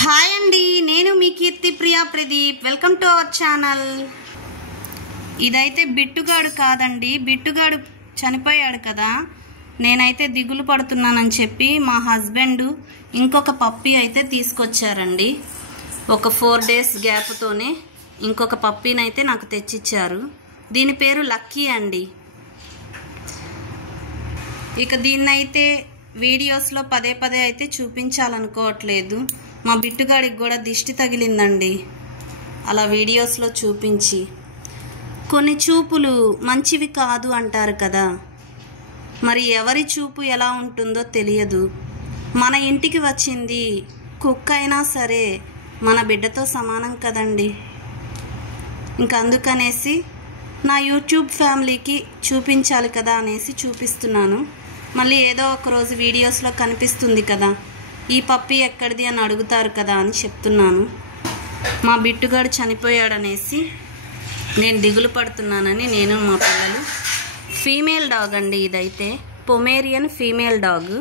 Hi అండి, నేను మీ Keerthi Priya Pradeep. Welcome to our channel. ఇదైతే బిట్టుగాడు కాదండి, బిట్టుగాడు చనిపోయాడు కదా. నేనైతే దిగులు పడుతున్నానని చెప్పి మా హస్బెండ్ ఇంకొక పప్పీ అయితే తీసుకొచ్చారండి. ఒక 4 days గ్యాప్తోనే ఇంకొక పప్పీని అయితే నాకు తెచ్చిచ్చారు. దీని పేరు లక్కీ అండి. ఇక దీన్నైతే వీడియోస్లో పదే పదే అయితే చూపించాలనుకోవట్లేదు. మా బిట్టుగాడికి కూడా దిష్టి తగిలిందండి అలా వీడియోస్లో చూపించి. కొన్ని చూపులు మంచివి కాదు అంటారు కదా, మరి ఎవరి చూపు ఎలా ఉంటుందో తెలియదు. మన ఇంటికి వచ్చింది కుక్క అయినా సరే మన బిడ్డతో సమానం కదండి. ఇంక అందుకనేసి నా యూట్యూబ్ ఫ్యామిలీకి చూపించాలి కదా అనేసి చూపిస్తున్నాను. మళ్ళీ ఏదో ఒక రోజు వీడియోస్లో కనిపిస్తుంది కదా, ఈ పప్పీ ఎక్కడిది అని అడుగుతారు కదా అని చెప్తున్నాను. మా బిట్టుగాడు చనిపోయాడనేసి నేను దిగులు పడుతున్నానని నేను మా పిల్లలు. ఫీమేల్ డాగ్ అండి, ఇదైతే పొమేరియన్ ఫీమేల్ డాగ్.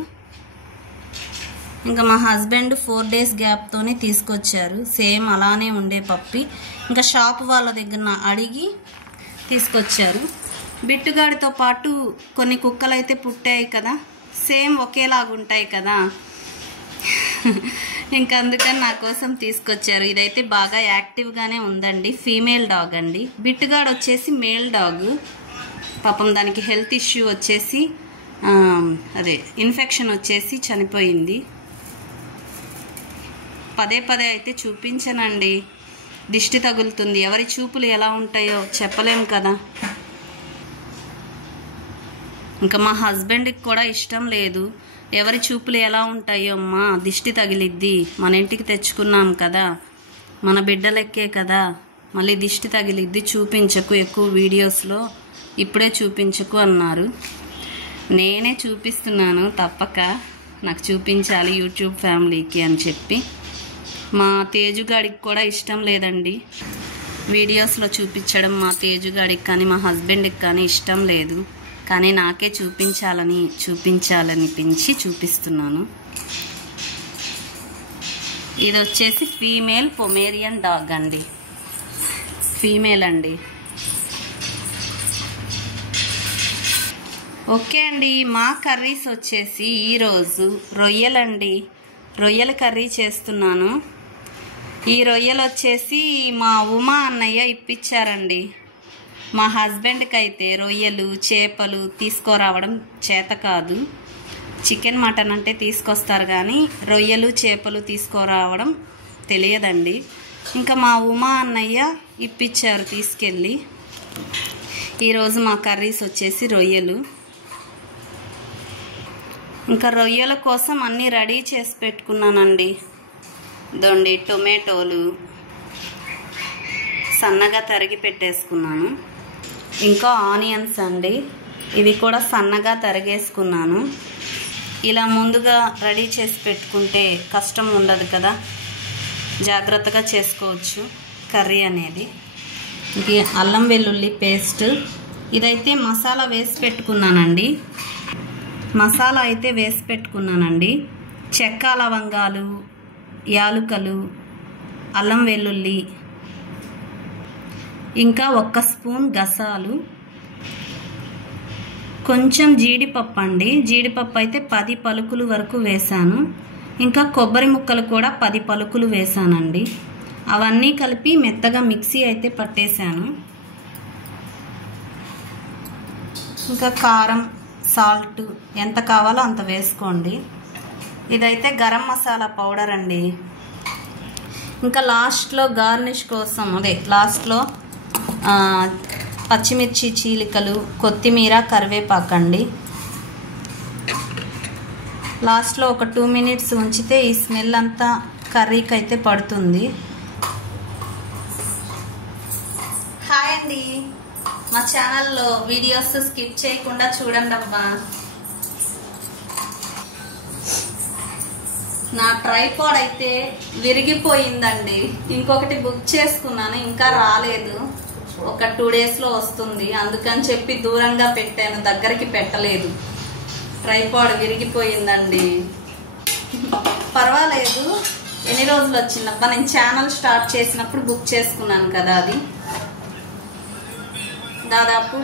ఇంకా మా హస్బెండ్ 4 days గ్యాప్తోనే తీసుకొచ్చారు. సేమ్ అలానే ఉండే పప్పి. ఇంకా షాప్ వాళ్ళ దగ్గర అడిగి తీసుకొచ్చారు. బిట్టుగాడితో పాటు కొన్ని కుక్కలు అయితే పుట్టాయి కదా, సేమ్ ఒకేలాగుంటాయి కదా. ఇంకా అందుకని నా కోసం తీసుకొచ్చారు. ఇదైతే బాగా యాక్టివ్గానే ఉందండి, ఫీమేల్ డాగ్ అండి. బిట్టుగాడు వచ్చేసి మేల్ డాగ్. పాపం దానికి హెల్త్ ఇష్యూ వచ్చేసి అదే ఇన్ఫెక్షన్ వచ్చేసి చనిపోయింది. పదే పదే అయితే చూపించనండి, దిష్టి తగులుతుంది. ఎవరి చూపులు ఎలా ఉంటాయో చెప్పలేం కదా. ఇంకా మా హస్బెండ్కి కూడా ఇష్టం లేదు. ఎవరి చూపులు ఎలా ఉంటాయో అమ్మా, దిష్టి తగిలిద్ది, మన ఇంటికి తెచ్చుకున్నాం కదా, మన బిడ్డలెక్కే కదా, మళ్ళీ దిష్టి తగిలిద్ది, చూపించకు ఎక్కువ వీడియోస్లో, ఇప్పుడే చూపించకు అన్నారు. నేనే చూపిస్తున్నాను తప్పక, నాకు చూపించాలి యూట్యూబ్ ఫ్యామిలీకి అని చెప్పి. మా తేజుగాడికి కూడా ఇష్టం లేదండి వీడియోస్లో చూపించడం. మా తేజుగాడికి కానీ మా హస్బెండ్కి కానీ ఇష్టం లేదు. కానీ నాకే చూపించాలనిపించి చూపిస్తున్నాను. ఇది వచ్చేసి ఫీమేల్ పొమేరియన్ డాగ్ అండి, ఫీమేల్ అండి. ఓకే అండి, మా కర్రీస్ వచ్చేసి ఈరోజు రొయ్యలండి. రొయ్యల కర్రీ చేస్తున్నాను. ఈ రొయ్యలు వచ్చేసి మా ఉమా అన్నయ్య ఇప్పించారండి. మా హస్బెండ్కి అయితే రొయ్యలు చేపలు తీసుకురావడం చేత కాదు. చికెన్ మటన్ అంటే తీసుకొస్తారు కానీ రొయ్యలు చేపలు తీసుకురావడం తెలియదండి. ఇంకా మా ఉమా అన్నయ్య ఇప్పించారు తీసుకెళ్ళి. ఈరోజు మా కర్రీస్ వచ్చేసి రొయ్యలు. ఇంకా రొయ్యల కోసం అన్నీ రెడీ చేసి పెట్టుకున్నానండి. దొండి టొమాటోలు సన్నగా తరిగి పెట్టేసుకున్నాను. ఇంకా ఆనియన్స్ అండి, ఇవి కూడా సన్నగా తరిగేసుకున్నాను. ఇలా ముందుగా రెడీ చేసి పెట్టుకుంటే కష్టం ఉండదు కదా, జాగ్రత్తగా చేసుకోవచ్చు కర్రీ అనేది. ఇది అల్లం వెల్లుల్లి పేస్ట్. ఇదైతే మసాలా వేసి పెట్టుకున్నానండి. మసాలా అయితే వేసి పెట్టుకున్నానండి. చెక్క లవంగాలు, యాలుకలు, అల్లం వెల్లుల్లి, ఇంకా 1 స్పూన్ గసాలు, కొంచెం జీడిపప్పు అండి. జీడిపప్పు అయితే 10 పలుకులు వరకు వేసాను. ఇంకా కొబ్బరి ముక్కలు కూడా 10 పలుకులు వేసానండి. అవన్నీ కలిపి మెత్తగా మిక్సీ అయితే పట్టేశాను. ఇంకా కారం, సాల్ట్ ఎంత కావాలో అంత వేసుకోండి. ఇదైతే గరం మసాలా పౌడర్ అండి. ఇంకా లాస్ట్లో గార్నిష్ కోసం లాస్ట్లో పచ్చిమిర్చి చీలికలు, కొత్తిమీర, కరివేపాకండి. లాస్ట్లో ఒక 2 minutes ఉంచితే ఈ స్మెల్ అంతా కర్రీకి అయితే పడుతుంది. హాయ్ అండి, మా ఛానల్లో వీడియోస్ స్కిప్ చేయకుండా చూడండి అబ్బా. నా ట్రైపాడ్ అయితే విరిగిపోయిందండి. ఇంకొకటి బుక్ చేసుకున్నాను, ఇంకా రాలేదు. ఒక 2 daysలో వస్తుంది. అందుకని చెప్పి దూరంగా పెట్టాను, దగ్గరికి పెట్టలేదు. ట్రైపాడ్ విరిగిపోయిందండి. పర్వాలేదు, ఎన్ని రోజులు వచ్చిందబ్బా? నేను ఛానల్ స్టార్ట్ చేసినప్పుడు బుక్ చేసుకున్నాను కదా, అది దాదాపు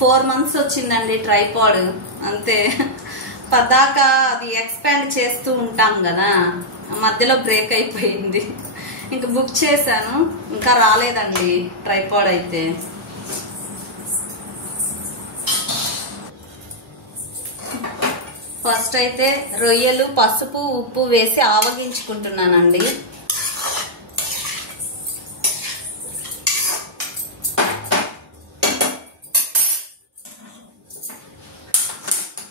4 months వచ్చిందండి ట్రైపాడ్. అంతే, పదాకా అది ఎక్స్పాండ్ చేస్తూ ఉంటాం కదా, మధ్యలో బ్రేక్ అయిపోయింది. ఇంకా బుక్ చేశాను, ఇంకా రాలేదండి ట్రైపాడ్ అయితే. ఫస్ట్ అయితే రొయ్యలు పసుపు ఉప్పు వేసి ఆవగించుకుంటున్నానండి.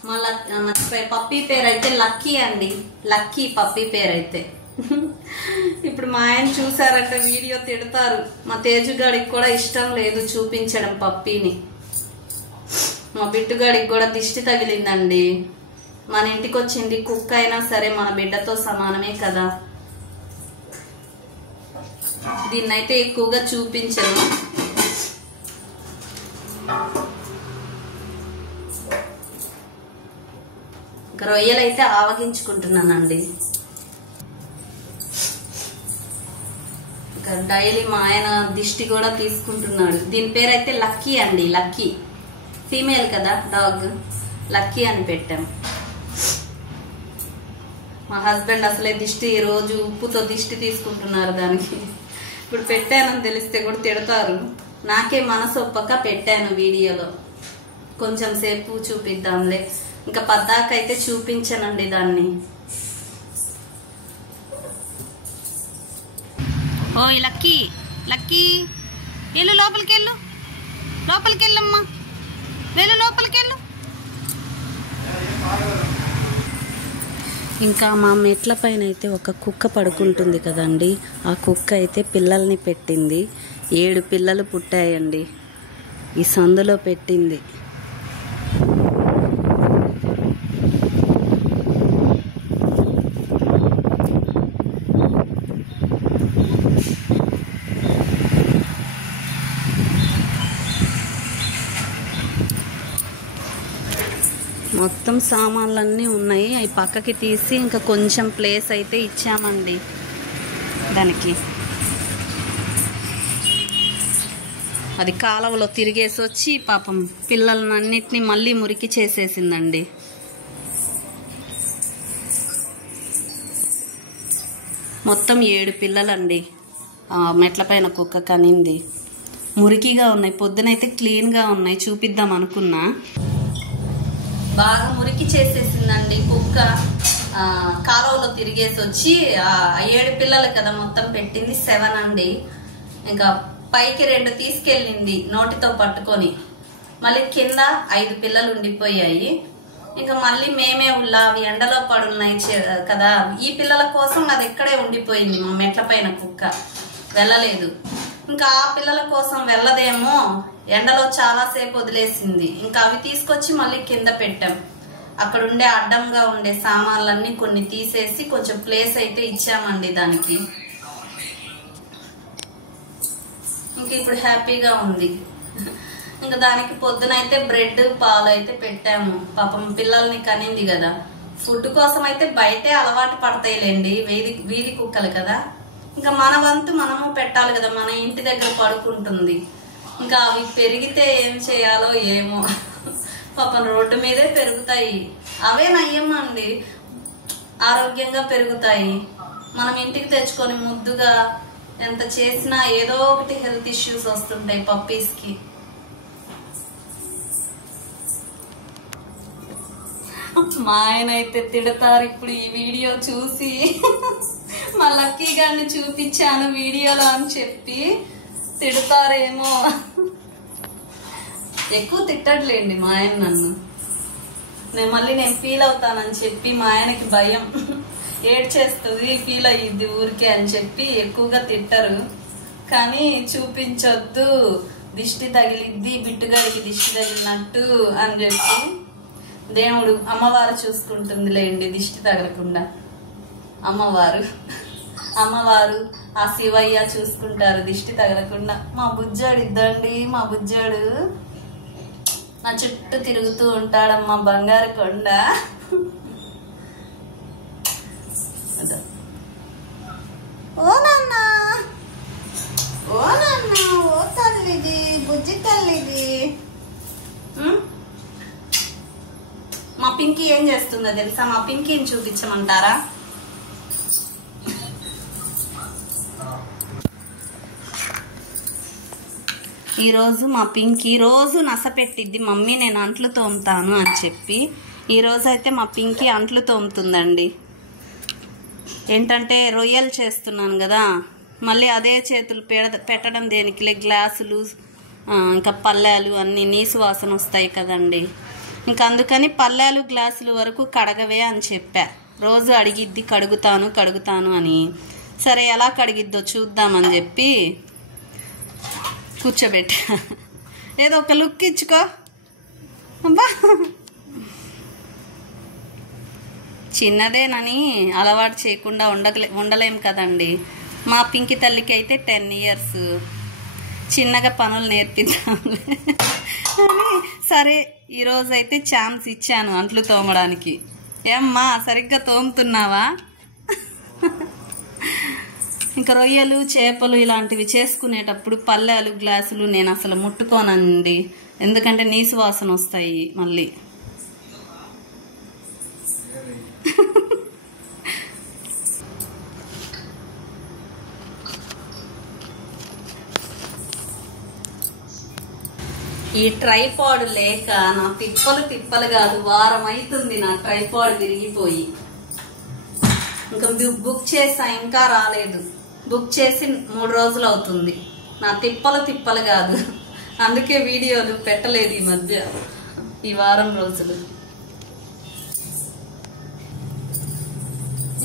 మళ్ళీ పప్పీ పేరు అయితే లక్కీ అండి, లక్కీ పప్పీ పేరు అయితే. ఇప్పుడు మా ఆయన చూసారంటే వీడియో తిడతారు. మా తేజుగాడికి కూడా ఇష్టం లేదు చూపించడం పప్పీని. మా బిట్టుగాడికి కూడా దిష్టి తగిలిందండి. మన ఇంటికి వచ్చింది కుక్క అయినా సరే మన బిడ్డతో సమానమే కదా. దీన్నైతే ఎక్కువగా చూపించను. రొయ్యలైతే ఆవగించుకుంటున్నానండి. డైలీ మా ఆయన దిష్టి కూడా తీసుకుంటున్నాడు. దీని పేరైతే లక్కీ అండి, లక్కీ. ఫీమేల్ కదా డాగ్, లక్కీ అని పెట్టాం. మా హస్బెండ్ అసలే దిష్టి రోజు ఉప్పుతో దిష్టి తీసుకుంటున్నారు దానికి. ఇప్పుడు పెట్టానని తెలిస్తే కూడా తిడతారు. నాకే మనసు ఒప్పక పెట్టాను వీడియోలో. కొంచెం సేపు చూపిద్దాంలే, ఇంకా పద్దాకైతే చూపించనండి దాన్ని. ఓ లక్కీ, లక్కీ వెళ్ళు లోపలికి, వెళ్ళు లోపలికి, వెళ్ళమ్మా వెళ్ళు లోపలికి వెళ్ళు. ఇంకా మా మెట్ల పైన అయితే ఒక కుక్క పడుకుంటుంది కదండి, ఆ కుక్క అయితే పిల్లల్ని పెట్టింది. 7 పిల్లలు పుట్టాయండి, ఈ సందులో పెట్టింది. మొత్తం సామాన్లన్నీ ఉన్నాయి, అవి పక్కకి తీసి ఇంకా కొంచెం ప్లేస్ అయితే ఇచ్చామండి దానికి. అది కాలువలో తిరిగేసి వచ్చి పాపం పిల్లలన్నిటిని మళ్ళీ మురికి చేసేసిందండి. మొత్తం 7 పిల్లలండి మెట్ల పైన కుక్క కనింది. మురికిగా ఉన్నాయి, పొద్దునైతే క్లీన్గా ఉన్నాయి, చూపిద్దాం అనుకున్నా. బాగా మురికి చేసేసిందండి కుక్క. కాలువలో తిరిగేసి వచ్చి 7 పిల్లలు కదా మొత్తం పెట్టింది, 7 అండి. ఇంకా పైకి 2 తీసుకెళ్ళింది నోటితో పట్టుకొని. మళ్ళీ కింద 5 పిల్లలు ఉండిపోయాయి. ఇంకా మళ్ళీ మేమే అవి ఎండలో పడున్నాయి కదా, ఈ పిల్లల కోసం అది ఇక్కడే ఉండిపోయింది. మా మెట్ల పైన కుక్క వెళ్ళలేదు. ఇంకా ఆ పిల్లల కోసం వెళ్ళదేమో, ఎండలో చాలా సేపు వదిలేసింది. ఇంకా అవి తీసుకొచ్చి మళ్ళీ కింద పెట్టాం. అక్కడ ఉండే అడ్డంగా ఉండే సామాన్లన్నీ కొన్ని తీసేసి కొంచెం ప్లేస్ అయితే ఇచ్చామండి దానికి. ఇంక ఇప్పుడు హ్యాపీగా ఉంది. ఇంకా దానికి పొద్దునైతే బ్రెడ్ పాలు అయితే పెట్టాము. పాపం పిల్లల్ని కనింది కదా, ఫుడ్ కోసం అయితే బయటే అలవాటు పడతాయిలేండి, వీధి కుక్కలు కదా. ఇంకా మన వంతు మనము పెట్టాలి కదా, మన ఇంటి దగ్గర పడుకుంటుంది. ఇంకా అవి పెరిగితే ఏం చేయాలో ఏమో, పాపం రోడ్డు మీదే పెరుగుతాయి. అవే నయ్యమండి, ఆరోగ్యంగా పెరుగుతాయి. మనం ఇంటికి తెచ్చుకొని ముద్దుగా ఎంత చేసినా ఏదో ఒకటి హెల్త్ ఇష్యూస్ వస్తుంటాయి పప్పీస్ కి. మా ఆయన అయితే తిడతారు ఇప్పుడు ఈ వీడియో చూసి. మా లక్కీ గారిని చూపించాను వీడియోలో అని చెప్పి తిడతారేమో. ఎక్కువ తిట్టట్లేండి మా ఆయన నన్ను. నేను ఫీల్ అవుతానని చెప్పి మా ఆయనకి భయం, ఏడ్చేస్తుంది, ఫీల్ అయ్యిద్ది ఊరికే అని చెప్పి ఎక్కువగా తిట్టరు. కానీ చూపించొద్దు, దిష్టి తగిలిద్ది, బిట్టుగాడికి దిష్టి తగిలినట్టు అని చెప్పి దేవుడు అమ్మవారు చూసుకుంటుంది లేండి దిష్టి తగలకుండా. అమ్మవారు ఆ శివయ్య చూసుకుంటారు దిష్టి తగలకుండా. మా బుజ్జాడు ఇద్దండి, మా బుజ్జాడు నా చుట్టూ తిరుగుతూ ఉంటాడమ్మా, బంగారు కొండ. పింకీ ఏం చేస్తుందో తెలుసా? మా పింకీని చూపించమంటారా? ఈరోజు మా పింకీ రోజు నసపెట్టిద్ది, మమ్మీ నేను అంట్లు తోముతాను అని చెప్పి. ఈరోజు అయితే మా పింకీ అంట్లు తోముతుందండి. ఏంటంటే రొయ్యలు చేస్తున్నాను కదా, మళ్ళీ అదే చేతులు పెట్టడం దేనికిలే, గ్లాసులు ఇంకా పళ్ళాలు అన్నీ నీసు వాసన వస్తాయి కదండి. ఇంకా అందుకని పళ్ళాలు గ్లాసులు వరకు కడగవే అని చెప్పా. రోజు అడిగిద్ది కడుగుతాను అని. సరే ఎలా కడిగిద్దో చూద్దామని చెప్పి కూర్చోబెట్టా. ఏదో ఒక లుక్ ఇచ్చుకో అబ్బా. చిన్నదేనని అలవాటు చేయకుండా ఉండలేం కదండి. మా పింకి తల్లికి అయితే 10 years. చిన్నగా పనులు నేర్పిద్దాంలే అని సరే ఈరోజు అయితే ఛాన్స్ ఇచ్చాను అంట్లు తోమడానికి. ఏమ్మా సరిగ్గా తోముతున్నావా? ఇంకా రొయ్యలు చేపలు ఇలాంటివి చేసుకునేటప్పుడు పళ్ళాలు గ్లాసులు నేను అసలు ముట్టుకోనండి, ఎందుకంటే నీసు వాసన వస్తాయి మళ్ళీ. ఈ ట్రైపాడ్ లేక నా తిప్పలు కాదు, వారం అవుతుంది నా ట్రైపాడ్ విరిగిపోయి. ఇంకా బుక్ చేసా, ఇంకా రాలేదు. బుక్ చేసి 3 రోజులు అవుతుంది. నా తిప్పలు కాదు, అందుకే వీడియోలు పెట్టలేదు ఈ మధ్య, ఈ వారం రోజులు.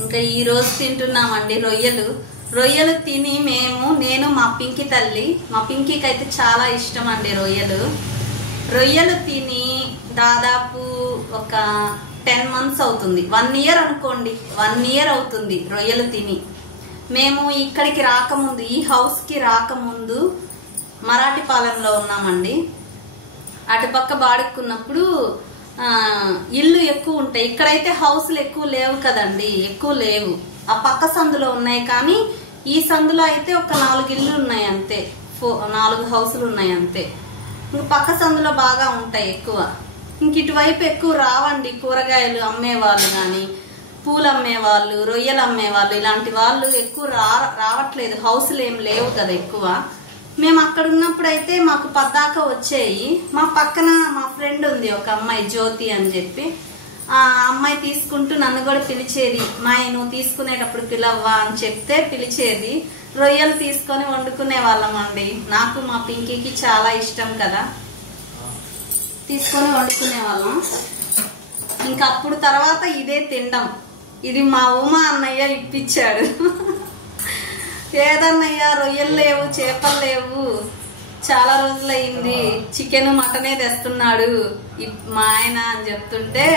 ఇంకా ఈ రోజు తింటున్నామండి రొయ్యలు తిని నేను మా పింకి తల్లి, మా పింకీకి అయితే చాలా ఇష్టం అండి రొయ్యలు తిని దాదాపు ఒక 10 months అవుతుంది, 1 year అనుకోండి. 1 year అవుతుంది రొయ్యలు తిని. మేము ఇక్కడికి రాకముందు, ఈ హౌస్కి రాకముందు మరాఠీపాలెంలో ఉన్నామండి. అటుపక్క బాడుక్కున్నప్పుడు ఇల్లు ఎక్కువ ఉంటాయి. ఇక్కడైతే హౌస్లు ఎక్కువ లేవు కదండి, ఎక్కువ లేవు. ఆ పక్క సందులో ఉన్నాయి, కానీ ఈ సందులో అయితే ఒక 4 ఇల్లు ఉన్నాయి అంతే, 4 హౌసులు ఉన్నాయి అంతే. ఇంక పక్క సందులో బాగా ఉంటాయి ఎక్కువ. ఇంక ఇటువైపు ఎక్కువ రావండి కూరగాయలు అమ్మేవాళ్ళు కానీ, పూలు అమ్మేవాళ్ళు, రొయ్యలు అమ్మేవాళ్ళు, ఇలాంటి వాళ్ళు ఎక్కువ రావట్లేదు. హౌసులు ఏం లేవు కదా ఎక్కువ. మేము అక్కడ ఉన్నప్పుడు అయితే మాకు పద్దాక వచ్చేయి. మా పక్కన మా ఫ్రెండ్ ఉంది ఒక అమ్మాయి, జ్యోతి అని చెప్పి. ఆ అమ్మాయి తీసుకుంటూ నన్ను కూడా పిలిచేది, మాయ నువ్వు తీసుకునేటప్పుడు పిలవ్వా అని చెప్తే పిలిచేది. రొయ్యలు తీసుకొని వండుకునే వాళ్ళం అండి. నాకు మా పింకీకి చాలా ఇష్టం కదా, తీసుకొని వండుకునే వాళ్ళం. ఇంకా అప్పుడు తర్వాత ఇదే తినడం. ఇది మా ఉమా అన్నయ్య ఇప్పించాడు. ఏదన్నయ్యా రొయ్యలు లేవు, చేపలు లేవు, చాలా రోజులైంది, చికెన్ మటనే తెస్తున్నాడు మా ఆయన అని చెప్తుంటే,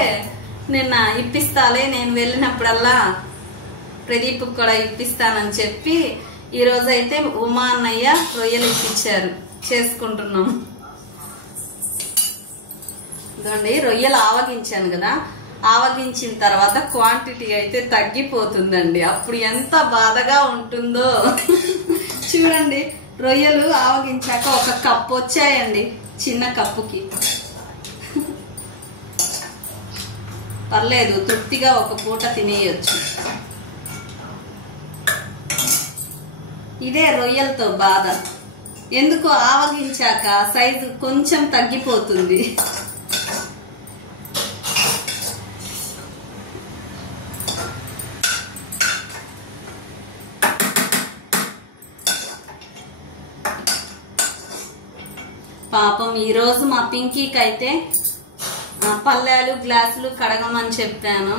నిన్న ఇప్పిస్తాలే నేను వెళ్ళినప్పుడల్లా ప్రదీప్ కూడా ఇప్పిస్తానని చెప్పి ఈరోజు అయితే ఉమా అన్నయ్య రొయ్యలు ఇప్పించారు, చేసుకుంటున్నాం. ఇదండి రొయ్యలు ఆవగించాను కదా, ఆవగించిన తర్వాత క్వాంటిటీ అయితే తగ్గిపోతుందండి. అప్పుడు ఎంత బాధగా ఉంటుందో చూడండి. రొయ్యలు ఆవగించాక ఒక కప్పు వచ్చాయండి, చిన్న కప్పుకి. పర్లేదు, తృప్తిగా ఒక పూట తినేయచ్చు. ఇదే రొయ్యలతో బాధ, ఎందుకు ఆవగించాక సైజు కొంచెం తగ్గిపోతుంది. పాపం ఈరోజు మా పింకీకి అయితే పళ్ళాలు గ్లాసులు కడగమని చెప్పాను,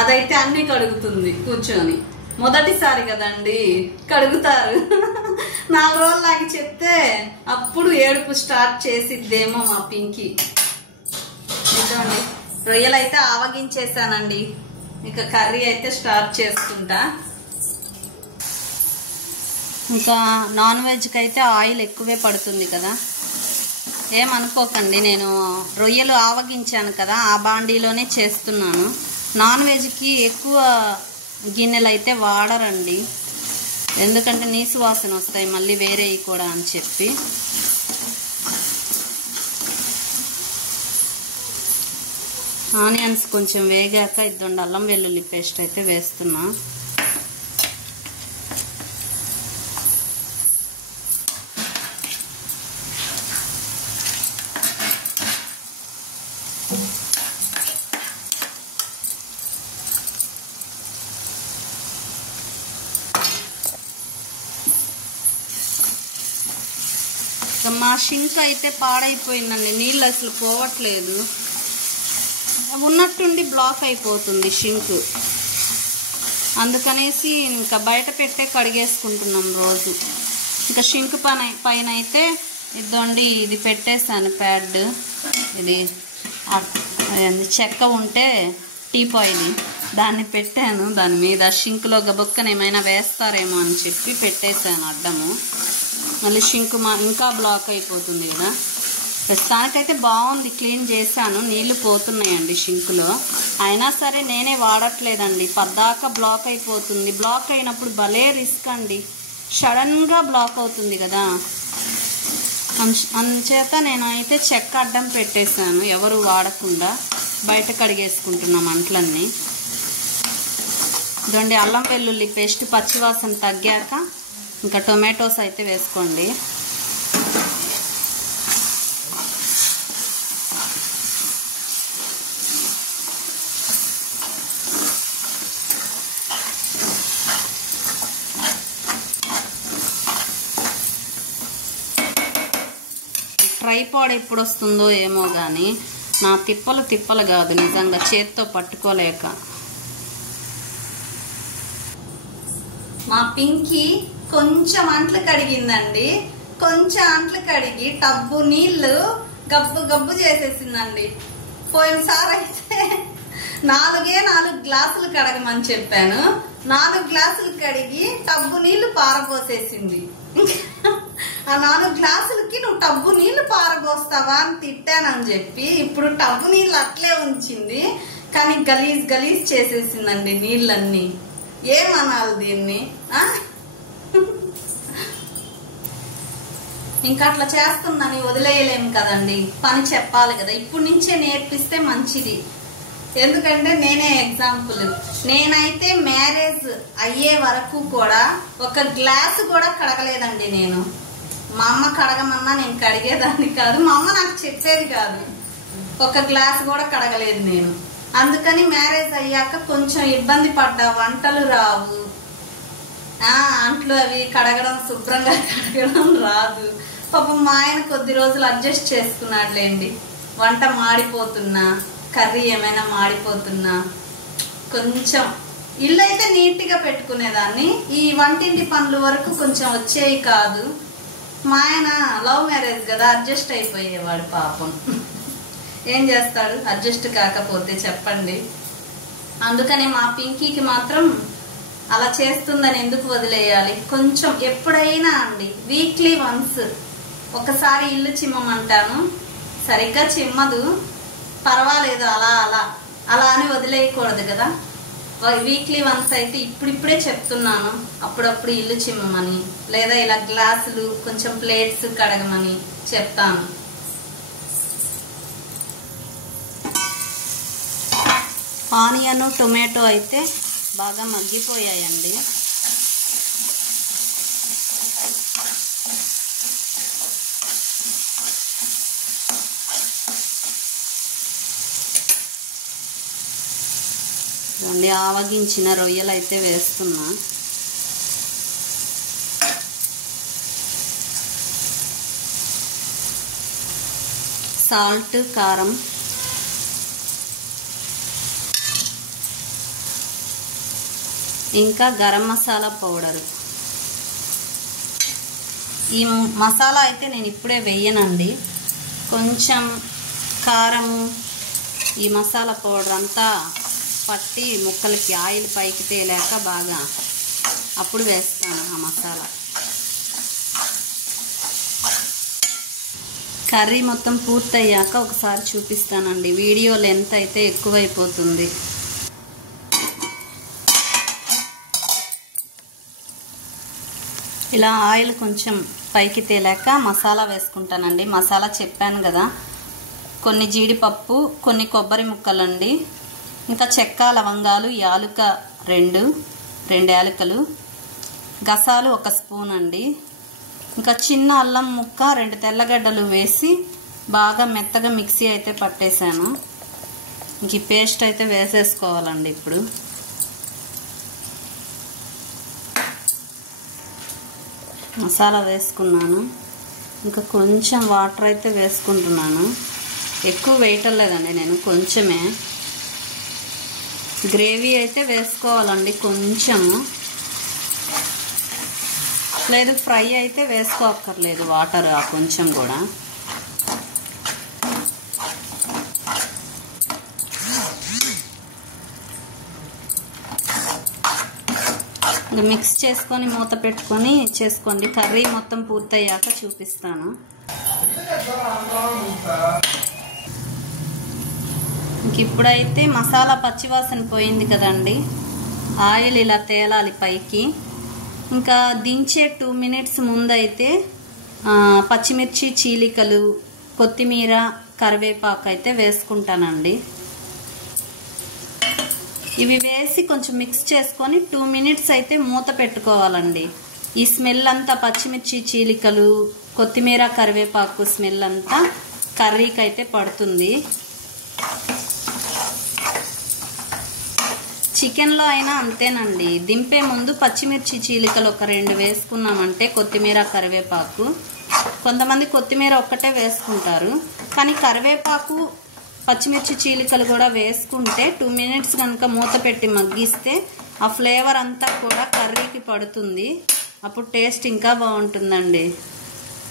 అదైతే అన్ని కడుగుతుంది కూర్చొని. మొదటిసారి కదండి కడుగుతారు. 4 రోజులాగి చెప్తే అప్పుడు ఏడుపు స్టార్ట్ చేసిద్దేమో మా పింకీ. నిజండి రొయ్యలు అయితే ఆవగించేసానండి. ఇక కర్రీ అయితే స్టార్ట్ చేసుకుంటా. ఇంకా నాన్ వెజ్కి అయితే ఆయిల్ ఎక్కువే పడుతుంది కదా, ఏమనుకోకండి. నేను రొయ్యలు ఆవగించాను కదా, ఆ బాండీలోనే చేస్తున్నాను. నాన్ వెజ్కి ఎక్కువ గిన్నెలు అయితే వాడరండి, ఎందుకంటే నీసు వాసన వస్తాయి మళ్ళీ వేరేవి కూడా అని చెప్పి. ఆనియన్స్ కొంచెం వేగాక ఇద్దండి అల్లం వెల్లుల్లి పేస్ట్ అయితే వేస్తున్నా. మా షింక్ అయితే పాడైపోయిందండి, నీళ్ళు అసలు పోవట్లేదు, ఉన్నట్టుండి బ్లాక్ అయిపోతుంది షింక్. అందుకనేసి ఇంకా బయట పెట్టే కడిగేసుకుంటున్నాం రోజు. ఇంకా షింక్ పైన అయితే ఇద్దండి ఇది పెట్టేసాను ప్యాడ్, ఇది చెక్క ఉంటే టీపాయిది దాన్ని పెట్టాను దాని మీద. షింక్లో గబుక్కన ఏమైనా వేస్తారేమో అని చెప్పి పెట్టేశాను అడ్డము. మళ్ళీ షింక్ ఇంకా బ్లాక్ అయిపోతుంది కదా. ప్రస్తుతానికైతే బాగుంది, క్లీన్ చేశాను, నీళ్లు పోతున్నాయండి షింక్లో. అయినా సరే నేనే వాడట్లేదండి, పద్దాక బ్లాక్ అయిపోతుంది. బ్లాక్ అయినప్పుడు భలే రిస్క్ అండి, సడన్గా బ్లాక్ అవుతుంది కదా. అందుచేత నేనైతే చెక్క అడ్డం పెట్టేశాను, ఎవరు వాడకుండా బయట కడిగేసుకుంటున్నాం అంట్లన్నీ. ఇదండి అల్లం వెల్లుల్లి పేస్ట్ పచ్చివాసన తగ్గాక ఇంకా టొమాటోస్ అయితే వేసుకోండి. ట్రైపాడ్ ఎప్పుడు వస్తుందో ఏమో కానీ నా తిప్పలు కాదు నిజంగా, చేత్తో పట్టుకోలేక. మా పింకీ కొంచెం అంట్లు కడిగిందండి, కొంచెం అంట్లు కడిగి టబ్బు నీళ్లు గబ్బు చేసేసిందండి. పోయినసారి అయితే 4 గ్లాసులు కడగమని చెప్పాను, 4 గ్లాసులు కడిగి టబ్బు నీళ్లు పారబోసేసింది. ఆ 4 గ్లాసులకి నువ్వు టబ్బు నీళ్లు పారబోస్తావా అని తిట్టానని చెప్పి ఇప్పుడు టబ్బు నీళ్ళు అట్లే ఉంచింది, కానీ గలీజ్ చేసేసిందండి నీళ్ళన్నీ. ఏమనాలి దీన్ని? ఇంకా అట్లా చేస్తుందని వదిలేయలేము కదండి, పని చెప్పాలి కదా. ఇప్పుడు నుంచే నేర్పిస్తే మంచిది, ఎందుకంటే నేనే ఎగ్జాంపుల్. నేనైతే మ్యారేజ్ అయ్యే వరకు కూడా ఒక గ్లాసు కూడా కడగలేదండి నేను. మా అమ్మ కడగమన్నా నేను కడిగేదాన్ని కాదు, మా అమ్మ నాకు చెప్పేది కాదు. ఒక గ్లాసు కూడా కడగలేదు నేను. అందుకని మ్యారేజ్ అయ్యాక కొంచెం ఇబ్బంది పడ్డా, వంటలు రావు, అంట్లు అవి కడగడం శుభ్రంగా కడగడం రాదు. పాపం మా ఆయన కొద్ది రోజులు అడ్జస్ట్ చేసుకున్నాడులేండి. వంట మాడిపోతున్నా, కర్రీ ఏమైనా మాడిపోతున్నా, కొంచెం ఇల్లు అయితే నీట్గా పెట్టుకునేదాన్ని, ఈ వంటింటి పనుల వరకు కొంచెం వచ్చేవి కాదు. మా ఆయన లవ్ మ్యారేజ్ కదా, అడ్జస్ట్ అయిపోయేవాడు పాపం. ఏం చేస్తాడు అడ్జస్ట్ కాకపోతే చెప్పండి. అందుకని మా పింకీకి మాత్రం అలా చేస్తుందని ఎందుకు వదిలేయాలి. కొంచెం ఎప్పుడైనా అండి వీక్లీ వన్స్ ఒకసారి ఇల్లు చిమ్మమంటాను, సరిగ్గా చిమ్మదు, పర్వాలేదు, అలా అని వదిలేయకూడదు కదా. వీక్లీ వన్స్ అయితే ఇప్పుడిప్పుడే చెప్తున్నాను, అప్పుడప్పుడు ఇల్లు చిమ్మమని, లేదా ఇలా గ్లాసులు కొంచెం ప్లేట్స్ కడగమని చెప్తాను. ఆనియన్ టొమాటో అయితే బాగా మగ్గిపోయాయండి. ఆవగించిన రొయ్యలు అయితే వేస్తున్నా. సాల్ట్, కారం, ఇంకా గరం మసాలా పౌడరు. ఈ మసాలా అయితే నేను ఇప్పుడే వేయనండి, కొంచెం కారము ఈ మసాలా పౌడర్ అంతా పట్టి ముక్కలకి ఆయిల్ పైకి తేలాక బాగా అప్పుడు వేస్తాను ఆ మసాలా. కర్రీ మొత్తం పూర్తయ్యాక ఒకసారి చూపిస్తానండి, వీడియో లెంత్ అయితే ఎక్కువైపోతుంది. ఇలా ఆయిల్ కొంచెం పైకి తేలాక మసాలా వేసుకుంటానండి. మసాలా చెప్పాను కదా, కొన్ని జీడిపప్పు, కొన్ని కొబ్బరి ముక్కలండి, ఇంకా చెక్క, లవంగాలు, యాలుక 2 యాలుకలు, గసాలు 1 స్పూన్ అండి, ఇంకా చిన్న అల్లం ముక్క 2 తెల్లగడ్డలు వేసి బాగా మెత్తగా మిక్సీ అయితే పట్టేశాను. ఇంక ఈ పేస్ట్ అయితే వేసేసుకోవాలండి. ఇప్పుడు మసాలా వేసుకున్నాను, ఇంకా కొంచెం వాటర్ అయితే వేసుకుంటున్నాను. ఎక్కువ వేయటలేదండి నేను, కొంచెమే. గ్రేవీ అయితే వేసుకోవాలండి కొంచెము, లేదు ఫ్రై అయితే వేసుకోక్కర్లేదు వాటర్ కొంచెం కూడా. మిక్స్ చేసుకొని మూత పెట్టుకొని చేసుకోండి. కర్రీ మొత్తం పూర్తయ్యాక చూపిస్తాను. ఇంక ఇప్పుడైతే మసాలా పచ్చివాసన పోయింది కదండి, ఆయిల్ ఇలా తేలాలి పైకి. ఇంకా దించే 2 మినిట్స్ ముందైతే పచ్చిమిర్చి చీలికలు, కొత్తిమీర, కరివేపాకు అయితే వేసుకుంటానండి. ఇవి వేసి కొంచెం మిక్స్ చేసుకొని 2 మినిట్స్ అయితే మూత పెట్టుకోవాలండి. ఈ స్మెల్ అంతా, పచ్చిమిర్చి చీలికలు, కొత్తిమీర, కరివేపాకు స్మెల్ అంతా కర్రీకి అయితే పడుతుంది. చికెన్లో అయినా అంతేనండి, దింపే ముందు పచ్చిమిర్చి చీలికలు 2 వేసుకున్నామంటే, కొత్తిమీర, కరివేపాకు. కొంతమంది కొత్తిమీర ఒక్కటే వేసుకుంటారు, కానీ కరివేపాకు, పచ్చిమిర్చి చీలికలు కూడా వేసుకుంటే 2 మినిట్స్ కనుక మూత పెట్టి మగ్గిస్తే ఆ ఫ్లేవర్ అంతా కూడా కర్రీకి పడుతుంది. అప్పుడు టేస్ట్ ఇంకా బాగుంటుందండి.